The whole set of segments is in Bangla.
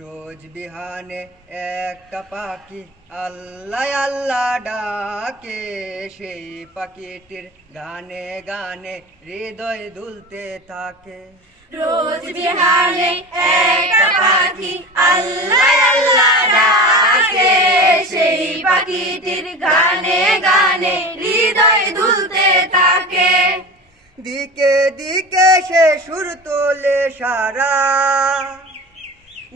রোজ বিহানে একটা পাখি আল্লাহ আল্লাহ ডাকে, সেই পাখিটির গানে গানে হৃদয় দুলতে থাকে। রোজ বিহানে একটা পাখি আল্লাহ আল্লাহ ডাকে, সেই পাখিটির গানে গানে হৃদয় দুলতে থাকে। দিকে দিকে সে সুর তোলে সারা,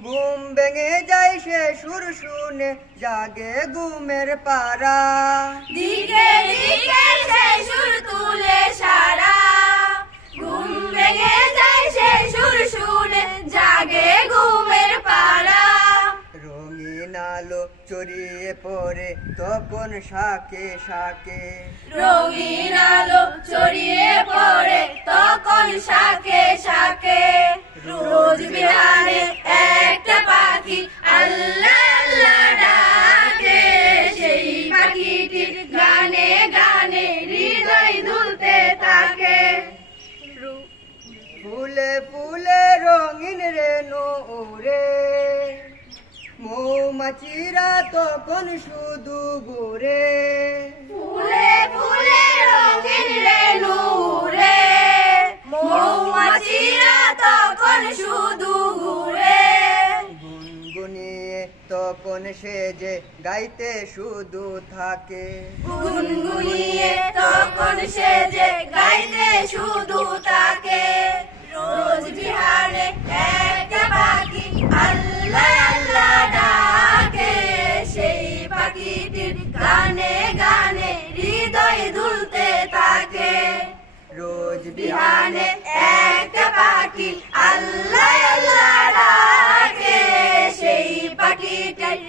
ঘুম ভেঙে যায় সে সুর শুনে জাগে ঘুমের পারা। দিকে দিকে সে সুর তুলে সারা, ঘুম ভেঙে যায় সে সুর শুনে জাগে ঘুমের পারা। রঙিন আলো ছড়িয়ে পড়ে তখন শাকে শাকে, রঙিন আলো ছড়িয়ে পড়ে তখন শাকে শাকে। রোজ বিহানে একটা পাখি আল্লাহ আল্লাহ ডাকে, সেই পাখিটির গানে গানে হৃদয় দুলতে থাকে। ফুলে ফুলে রঙিন রেণু উড়ে, মৌমাছিরা তখন শুধু ঘুরে। ফুলে ফুলে রঙিন রেণু উড়ে, মৌমাছিরা তখন শুধু ঘুরে। গুনগুনিয়ে তখন সে যে গাইতে শুধু থাকে, গুনগুনিয়ে তখন সে যে গাইতে শুধু থাকে। রোজ বিহানে একটা পাখি আল্লাহ আল্লাহ ডাকে, সেই পাখিটির গানে গানে হৃদয় দুলতে থাকে। রোজ বিহানে একটা পাখি আল্লাহ আল্লাহ ডাকে, সেই পাখিটির